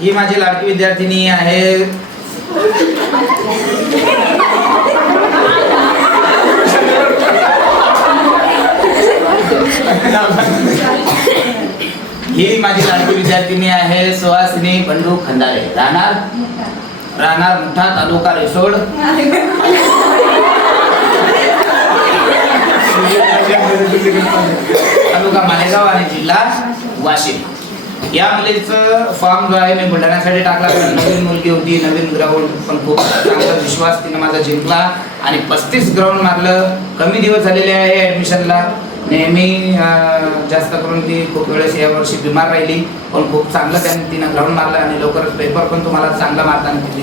ही माझी लाडकी विद्यार्थिनी आहे सुहासिनी बंडू खंदारे, राहणार मुठा, तालुका रिसोड, तालुका मालेगाव आणि जिल्हा वाशिम. या मुलीचं फॉर्म जो आहे मी बुलढाण्यासाठी टाकला. नवीन मुलगी होती, नवीन ग्राउंड, पण खूप चांगला विश्वास तिने माझा जिंकला आणि 35 ग्राउंड मारलं. कमी दिवस झालेले आहे ॲडमिशनला. नेहमी जास्त करून ती खूप वेळेस यावर्षी बिमार राहिली, पण खूप चांगलं तिनं ग्राउंड मारलं आणि लवकरच पेपर पण तुम्हाला चांगला मारताना